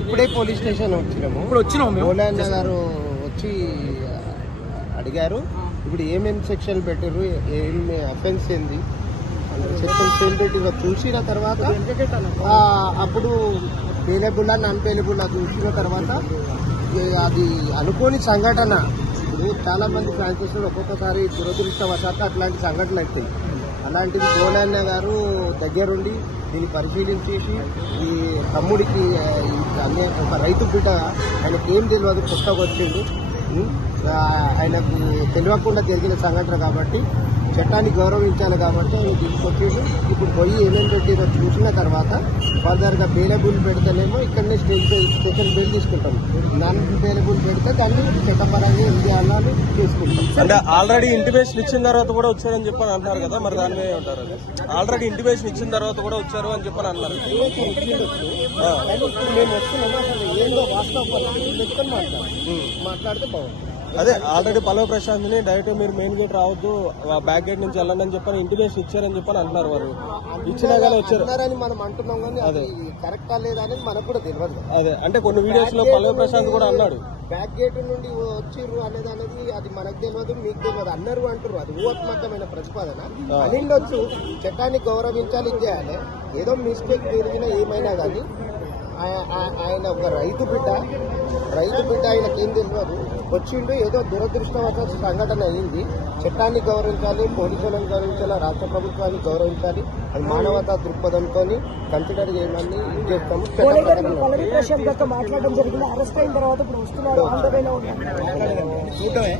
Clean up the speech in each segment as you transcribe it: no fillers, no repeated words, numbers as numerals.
ఇప్పుడే police station వచ్చినాము. గోలన్న గారు వచ్చి అడిగారు ఇప్పుడు ఏమేమి సెక్షన్ పెట్టారు, ఏమి అఫెన్స్ ఏంది, సెక్షన్స్ ఏం పెట్టిరో చూసిన తర్వాత అప్పుడు పేలబుల్లా నాన్ పేలబుల్లా చూసిన తర్వాత అది అనుకోని సంఘటన. ఇప్పుడు చాలా మంది ఫ్రాంచైజీలు ఒక్కొక్కసారి దురదృష్టవశాత్తు అట్లాంటి సంఘటనలు అవుతాయి. అలాంటిది గోలన్న గారు దగ్గరుండి దీన్ని పరిశీలించేసి ఈ తమ్ముడికి ఒక రైతు బిడ్డ ఆయనకి ఏం తెలియదు, కొత్తగా వచ్చిండు, ఆయనకు తెలియకుండా జరిగిన సంఘటన కాబట్టి చట్టాన్ని గౌరవించాలి కాబట్టి ఆయన తీసుకొచ్చేసి ఇప్పుడు పోయి ఏమేమి పెట్టిరో చూసిన తర్వాత ఫర్దర్గా బెయిలబుల్ పెడితేనేమో ఇక్కడనే స్పెషల్ బెయిల్ తీసుకుంటాం. నాన్ బెయిలబుల్ పెడితే దాన్ని చట్టపరంగా ఇండియా అన్నాను తీసుకుంటాం. అంటే ఆల్రెడీ ఇంటిమేషన్ ఇచ్చిన తర్వాత కూడా వచ్చారని చెప్పని అంటున్నారు కదా, మరి దాని మీద ఉంటారు. ఆల్రెడీ ఇంటిమేషన్ ఇచ్చిన తర్వాత కూడా వచ్చారు అని చెప్పని అన్నారు. మేము వస్తున్నాము అసలు ఏందో వాస్తవ పరిస్థితి మాట్లాడితే బాగుంది. అదే ఆల్రెడీ పల్లవి ప్రశాంత్ ని డైరెక్ట్ మీరు మెయిన్ గేట్ రావద్దు, బ్యాక్ గేట్ నుంచి వెళ్ళండి అని చెప్పని ఇంటిమేషన్ ఇచ్చారని చెప్పని అంటున్నారు. వారు ఇచ్చినా కానీ వచ్చారని మనం అంటున్నాం కానీ అది కరెక్టా లేదా అనేది మనకు కూడా తెలియదు. అదే అంటే కొన్ని వీడియోస్ లో పల్లవి ప్రశాంత్ కూడా అన్నాడు బ్యాక్ గేట్ నుండి వచ్చిర్రు అనేది అది మనకు తెలియదు, మీకు తెలియదు అన్నారు అంటారు. అది ఊహాత్మకమైన ప్రతిపాదన అనిండొచ్చు. చట్టాన్ని గౌరవించాలి, ఇచ్చేయాలి. ఏదో మిస్టేక్ జరిగినా ఏమైనా కానీ ఆయన ఒక రైతు బిడ్డ ఆయనకి ఏం తెలియదు, వచ్చిండు, ఏదో దురదృష్టవశాత్తు సంఘటన అయింది. చట్టాన్ని గౌరవించాలి, పోలీసులను గౌరవించాలి, రాష్ట్ర ప్రభుత్వాన్ని గౌరవించాలి. అది మానవతా దృక్పథంతో కన్సిడర్ చేయమని చేస్తాము. మాట్లాడడం జరిగింది. అరెస్ట్ అయిన తర్వాత ఇప్పుడు వస్తున్నారు, చూడటమే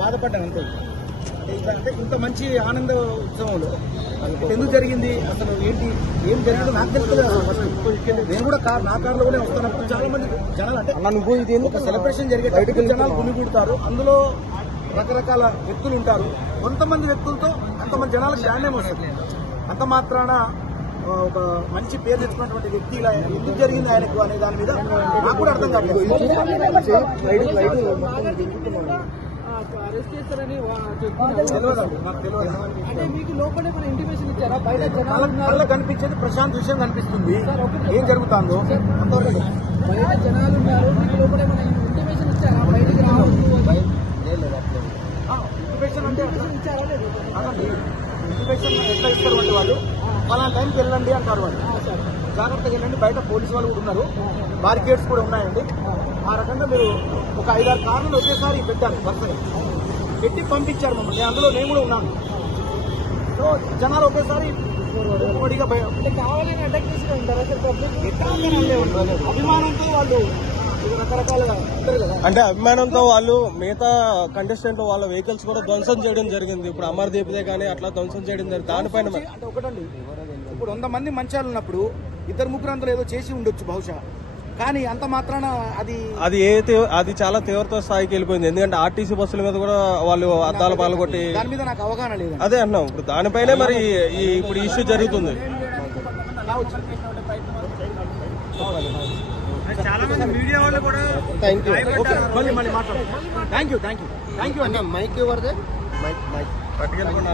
బాధపడ్డాను అంతే. అంటే ఇంత మంచి ఆనంద ఉత్సవంలో ఎందుకు జరిగింది, అసలు ఏంటి, ఏం జరిగిందో నాకు తెలుసుకోలేదు. నేను కూడా నా కార్లో కూడా వస్తాను. చాలా మంది జనాలు అంటే ఒక సెలబ్రేషన్ జరిగేటప్పుడు జనాలు గుమిగూడతారు. అందులో రకరకాల వ్యక్తులు ఉంటారు. కొంతమంది వ్యక్తులతో అంతమంది జనాలకు ధ్యానం వస్తుంది. అంత మాత్రాన ఒక మంచి పేరు తెచ్చుకున్నటువంటి వ్యక్తి ఇలా ఎందుకు జరిగింది ఆయనకు అనే దాని మీద నాకు కూడా అర్థం కావట్లేదు. కళ్ళ కనిపించేది ప్రశాంత్ విషయం కనిపిస్తుంది. ఏం జరుగుతుందో బయట జనాలు ఉన్నారు, ఇంటిమేషన్ ఇచ్చారా బయటకు ఇంటిమేషన్ అంటే ఇంటిమేషన్ ఎట్లా ఇస్తారు అంటే వాళ్ళు ఫలానా టైంకి వెళ్ళండి అంటారు. వాళ్ళు జాగ్రత్తగా వెళ్ళండి. బయట పోలీసు వాళ్ళు కూడా ఉన్నారు, బారికేడ్స్ కూడా ఉన్నాయండి. ఆ రకంగా మీరు ఒక 5-6 కార్లు ఒకేసారి పెట్టారు, వరుసగా పెట్టి పంపించారు మమ్మల్ని. అందులో నేను కూడా ఉన్నాను. సో జనాలు ఒకేసారి కావాలని అటాక్ చేసి అభిమానంతో వాళ్ళు రకరకాలుగా ఉంటారు కదా. అంటే అభిమానంతో వాళ్ళు మిగతా కంటెస్టెంట్ వాళ్ళ వెహికల్స్ కూడా ధ్వంసం చేయడం జరిగింది. ఇప్పుడు అమర్దీప్దే కానీ అట్లా ధ్వంసం చేయడం జరిగింది. దానిపైన అంటే ఒకటండి, ఇప్పుడు 100 మంది మంచాలు ఉన్నప్పుడు 2-3 అందులో ఏదో చేసి ఉండొచ్చు బహుశా, కానీ అంత మాత్రాన అది చాలా తీవ్రత స్థాయికి వెళ్ళిపోయింది. ఎందుకంటే ఆర్టీసీ బస్సుల మీద కూడా వాళ్ళు అద్దాలు పాల్గొట్టి దాని మీద నాకు అవగాహన లేదు. అదే అన్నాం. ఇప్పుడు దానిపైనే మరి ఇప్పుడు ఇష్యూ జరుగుతుంది. చాలా మంది మీడియా వాళ్ళు కూడా మళ్ళీ మాట్లాడారు. థ్యాంక్ యూ అన్న. మైక్ ఎవరిదే? మైక్ పట్టుకెళ్ళకుండా